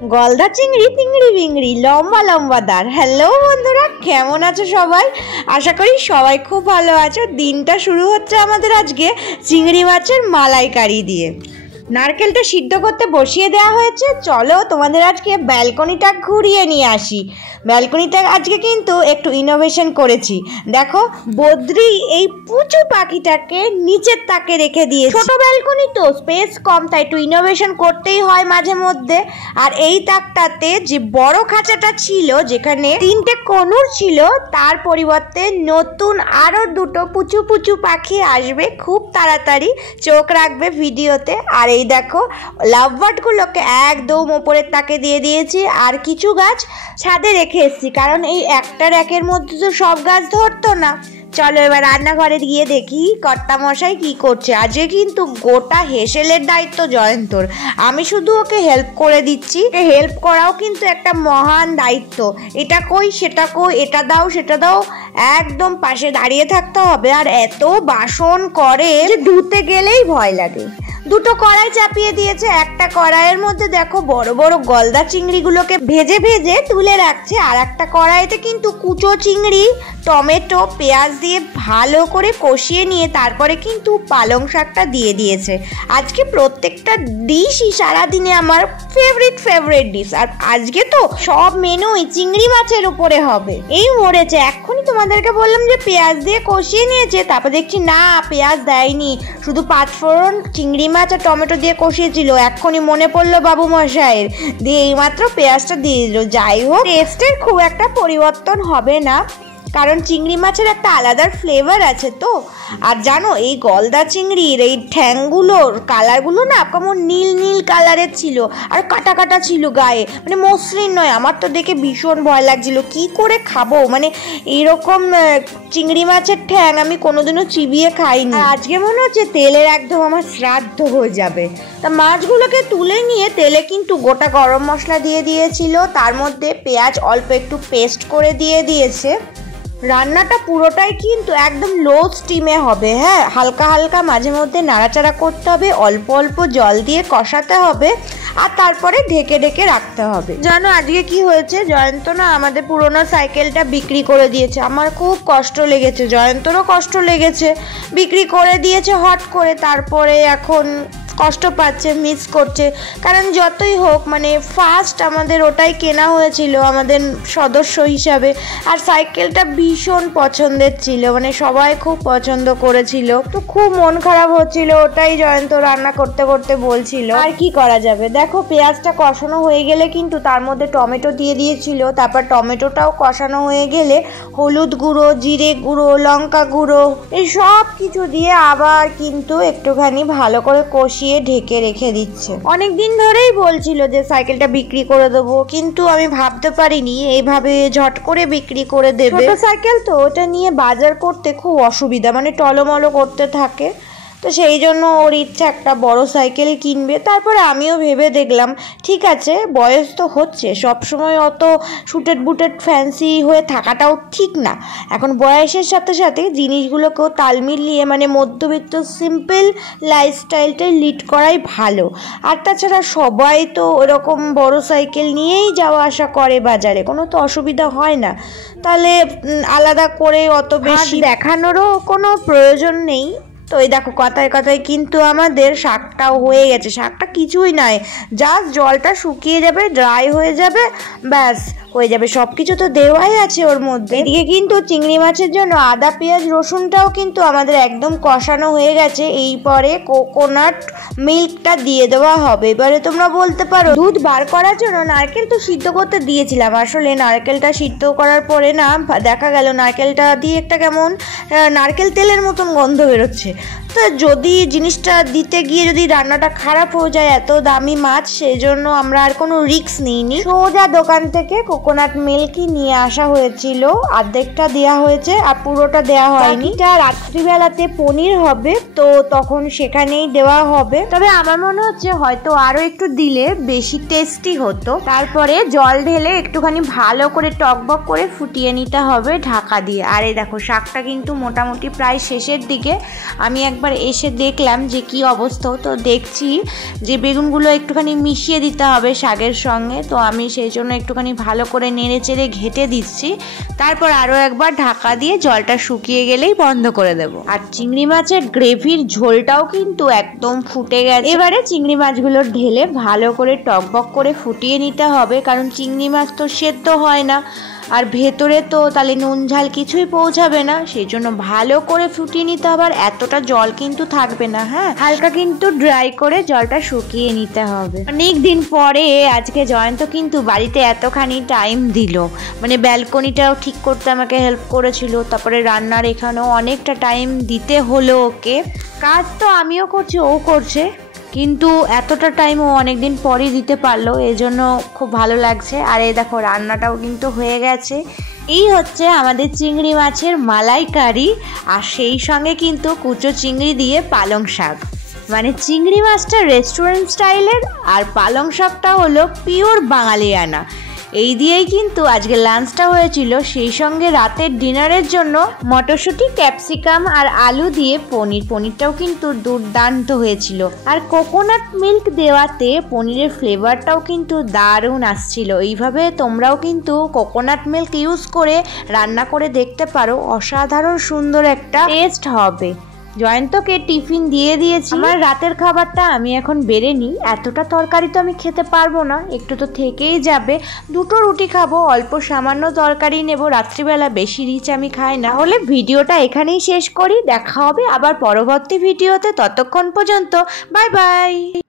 গলদা চিংড়ি চিংড়ি বিংড়ি লম্বা লম্বা দাঁড়। হ্যালো বন্ধুরা, কেমন আছো সবাই? আশা করি সবাই খুব ভালো আছো। দিনটা শুরু হচ্ছে আমাদের আজকে চিংড়ি মাছের মালাইকারি দিয়ে। নারকেলটা সিদ্ধ করতে বসিয়ে দেওয়া হয়েছে। চলো তোমাদের আজকে ব্যালকনিটা ঘুরিয়ে নিয়ে আসি। ব্যালকনিটা আজকে কিন্তু একটু ইনোভেশন করেছি। দেখো, বদ্রি এই পুচু পাখিটাকে নিচের তাকে রেখে দিয়েছি। ছোট ব্যালকনি তো, স্পেস কম, তাই একটু ইনোভেশন করতেই হয় মাঝে মধ্যে। আর এই তাকটাতে যে বড় খাঁচাটা ছিল, যেখানে 3টে কনুর ছিল, তার পরিবর্তে নতুন আরো 2টো পুচু পুচু পাখি আসবে খুব তাড়াতাড়ি। চোখ রাখবে ভিডিওতে। আর এই দেখো, লাভ বার্ডগুলোকে একদম ওপরের তাকে দিয়ে দিয়েছি। আর কিছু গাছ ছাদে রেখে এসেছি, কারণ এই একটা র্যাকের মধ্যে তো সব গাছ ধরতো না। চলো এবার রান্নাঘরে গিয়ে দেখি কর্তামশাই কি করছে। আজকে কিন্তু গোটা হেসেলের দায়িত্ব জয়ন্তর, আমি শুধু ওকে হেল্প করে দিচ্ছি। হেল্প করাও কিন্তু একটা মহান দায়িত্ব। এটা কই সেটা কই, এটা দাও সেটা দাও, একদম পাশে দাঁড়িয়ে থাকতে হবে। আর এত বাসন করে যে ধুতে গেলেই ভয় লাগে। 2টো কড়াই চাপিয়ে দিয়েছে। একটা কড়াইয়ের মধ্যে দেখো বড় বড় গলদা চিংড়িগুলোকে ভেজে ভেজে তুলে রাখছে। আর একটা কড়াইতে কিন্তু কুচো চিংড়ি, টমেটো, পেঁয়াজ দিয়ে ভালো করে কষিয়ে নিয়ে তারপরে কিন্তু পালং শাকটা দিয়ে দিয়েছে। আজকে প্রত্যেকটা ডিশই সারাদিনে আমার ফেভারিট ডিশ। আর আজকে তো সব মেনুই চিংড়ি মাছের উপরে হবে। এই মরেছে, এক্ষুনি তোমাদেরকে বললাম যে পেঁয়াজ দিয়ে কষিয়ে নিয়েছে, তারপর দেখছি না, পেঁয়াজ দেয়নি, শুধু 5 ফোড়ন, চিংড়ি মাছ আর টমেটো দিয়ে কষিয়েছিল। এক্ষুনি মনে পড়লো বাবু মশাইয়ের, দিয়ে এইমাত্র পেঁয়াজটা দিয়ে দিল। যাই হোক, টেস্টের খুব একটা পরিবর্তন হবে না, কারণ চিংড়ি মাছের একটা আলাদা ফ্লেভার আছে তো। আর জানো, এই গলদা চিংড়ির এই ঠ্যাংগুলোর কালারগুলো না কেমন নীল নীল কালারের ছিল, আর কাটা কাটা ছিল গায়ে, মানে মসৃণ নয়। আমার তো দেখে ভীষণ ভয় লাগছিল, কি করে খাবো। মানে এইরকম চিংড়ি মাছের ঠ্যাং আমি কোনোদিনও চিবিয়ে খাইনি। আজকে মনে হচ্ছে তেলের একদম আমার শ্রাদ্ধ হয়ে যাবে। তা মাছগুলোকে তুলে নিয়ে তেলে কিন্তু গোটা গরম মশলা দিয়ে দিয়েছিল, তার মধ্যে পেঁয়াজ অল্প একটু পেস্ট করে দিয়ে দিয়েছে। রান্নাটা পুরোটাই কিন্তু একদম লো স্টিমে হবে। হ্যাঁ, হালকা হালকা মাঝে মধ্যে নাড়াচাড়া করতে হবে, অল্প অল্প জল দিয়ে কষাতে হবে, আর তারপরে ঢেকে ঢেকে রাখতে হবে। জানো আজকে কি হয়েছে? জয়ন্ত না আমাদের পুরোনো সাইকেলটা বিক্রি করে দিয়েছে। আমার খুব কষ্ট লেগেছে, জয়ন্তরও কষ্ট লেগেছে। বিক্রি করে দিয়েছে হট করে, তারপরে এখন কষ্ট পাচ্ছে, মিস করছে। কারণ যতই হোক, মানে ফার্স্ট আমাদের ওটাই কেনা হয়েছিল আমাদের সদস্য হিসাবে। আর সাইকেলটা ভীষণ পছন্দের ছিল, মানে সবাই খুব পছন্দ করেছিল। তো খুব মন খারাপ হচ্ছিল, ওটাই জয়ন্ত রান্না করতে করতে বলছিল। আর কি করা যাবে। দেখো, পেঁয়াজটা কষানো হয়ে গেলে কিন্তু তার মধ্যে টমেটো দিয়ে দিয়েছিল। তারপর টমেটোটাও কষানো হয়ে গেলে হলুদ গুঁড়ো, জিরে গুঁড়ো, লঙ্কা গুঁড়ো, এই সব কিছু দিয়ে আবার কিন্তু একটুখানি ভালো করে কষিয়ে ঢেকে রেখে দিচ্ছে। অনেকদিন ধরেই বলছিল যে সাইকেলটা বিক্রি করে দেবো, কিন্তু আমি ভাবতে পারিনি এইভাবে ঝট করে বিক্রি করে দেবে। ছোট সাইকেল তো, ওটা নিয়ে বাজার করতে খুব অসুবিধা, মানে টলমলো করতে থাকে। তো সেই জন্য ওর ইচ্ছা একটা বড় সাইকেল কিনবে। তারপরে আমিও ভেবে দেখলাম, ঠিক আছে, বয়স তো হচ্ছে, সবসময় অত শুটেড বুটেড ফ্যান্সি হয়ে থাকাটাও ঠিক না। এখন বয়সের সাথে সাথে জিনিসগুলোকেও তাল মিলিয়ে, মানে মধ্যবিত্ত সিম্পল লাইফস্টাইলটা লিড করাই ভালো। আর তাছাড়া সবাই তো ওরকম বড় সাইকেল নিয়েই যাওয়া আসা করে বাজারে, কোনো তো অসুবিধা হয় না। তাহলে আলাদা করে অত বেশি দেখানোরও কোনো প্রয়োজন নেই। তো এই দেখো, কথায় কথায় কিন্তু আমাদের শাকটাও হয়ে গেছে। শাকটা কিছুই নয়, জাস্ট জলটা শুকিয়ে যাবে, ড্রাই হয়ে যাবে, ব্যাস হয়ে যাবে। সব কিছু তো দেওয়াই আছে ওর মধ্যে। এদিকে কিন্তু চিংড়ি মাছের জন্য আদা পেঁয়াজ রসুনটাও কিন্তু আমাদের একদম কষানো হয়ে গেছে। এই পরে কোকোনাট মিল্কটা দিয়ে দেওয়া হবে। এবারে তোমরা বলতে পারো দুধ বার করার জন্য নারকেল তো সিদ্ধ করতে দিয়েছিলাম। আসলে নারকেলটা সিদ্ধ করার পরে না দেখা গেল নারকেলটা দিয়ে একটা কেমন নারকেল তেলের মতন গন্ধ বেরোচ্ছে। তো যদি জিনিসটা দিতে গিয়ে যদি রান্নাটা খারাপ হয়ে যায়, এত দামি মাছ, সেই জন্য আমরা আর কোনো রিস্ক নিইনি। সোজা দোকান থেকে কোকোনাট মিল্কই নিয়ে আসা হয়েছিল, অর্ধেকটা দেওয়া হয়েছে আর পুরোটা দেওয়া হয়নি। এটা রাত্রিবেলাতে পনির হবে, তো তখন সেখানেই দেওয়া হবে। তবে আমার মনে হচ্ছে হয়তো আরো একটু দিলে বেশি টেস্টি হতো। তারপরে জল ঢেলে একটুখানি ভালো করে টকবক করে ফুটিয়ে নিতে হবে ঢাকা দিয়ে। আর এই দেখো, শাকটা কিন্তু মোটামুটি প্রায় শেষের দিকে। আমি একদম একবার এসে দেখলাম যে কি অবস্থা। তো দেখছি যে বেগুনগুলো একটুখানি মিশিয়ে দিতে হবে শাকের সঙ্গে, তো আমি সেই জন্য একটুখানি ভালো করে নেড়ে চেড়ে ঘেটে দিচ্ছি। তারপর আরও একবার ঢাকা দিয়ে জলটা শুকিয়ে গেলেই বন্ধ করে দেব। আর চিংড়ি মাছের গ্রেভির ঝোলটাও কিন্তু একদম ফুটে গেছে। এবারে চিংড়ি মাছগুলো ঢেলে ভালো করে টকবক করে ফুটিয়ে নিতে হবে, কারণ চিংড়ি মাছ তো সেদ্ধ হয় না আর ভেতরে তো তাহলে নুন ঝাল কিছুই পৌঁছাবে না, সেই জন্য ভালো করে ফুটিয়ে নিতে হবে। আর এতটা জল কিন্তু থাকবে না, হ্যাঁ, হালকা কিন্তু ড্রাই করে জলটা শুকিয়ে নিতে হবে। অনেক দিন পরে আজকে জয়ন্ত কিন্তু বাড়িতে এতখানি টাইম দিল, মানে ব্যালকনিটাও ঠিক করতে আমাকে হেল্প করেছিল, তারপরে রান্নার এখানেও অনেকটা টাইম দিতে হলো ওকে। কাজ তো আমিও করছি, ও করছে, কিন্তু এতটা টাইম ও অনেকদিন পরই দিতে পারলো, এই জন্য খুব ভালো লাগছে। আর এই দেখো রান্নাটাও কিন্তু হয়ে গেছে। এই হচ্ছে আমাদের চিংড়ি মাছের মালাইকারি, আর সেই সঙ্গে কিন্তু কুচো চিংড়ি দিয়ে পালং শাক, মানে চিংড়ি মাছটা রেস্টুরেন্ট স্টাইলের আর পালং শাকটা হলো পিওর বাঙালিয়ানা। এই দিয়েই কিন্তু আজকে লাঞ্চটা হয়েছিল। সেই সঙ্গে রাতের ডিনারের জন্য মটরশুঁটি, ক্যাপসিকাম আর আলু দিয়ে পনিরটাও কিন্তু দুর্দান্ত হয়েছিল। আর কোকোনাট মিল্ক দেওয়াতে পনিরের ফ্লেভারটাও কিন্তু দারুণ আসছিল। এইভাবে তোমরাও কিন্তু কোকোনাট মিল্ক ইউজ করে রান্না করে দেখতে পারো, অসাধারণ সুন্দর একটা টেস্ট হবে। জয়ন্তকে টিফিন দিয়ে দিয়েছি। আমার রাতের খাবারটা আমি এখন বেড়ে নিই, এতটা তরকারি তো আমি খেতে পারবো না, একটু তো থেকেই যাবে। 2টো রুটি খাবো, অল্প সামান্য তরকারি নেব, রাত্রিবেলা বেশি রিচ আমি খাই না। হলে ভিডিওটা এখানেই শেষ করি, দেখা হবে আবার পরবর্তী ভিডিওতে। ততক্ষণ পর্যন্ত বাই বাই।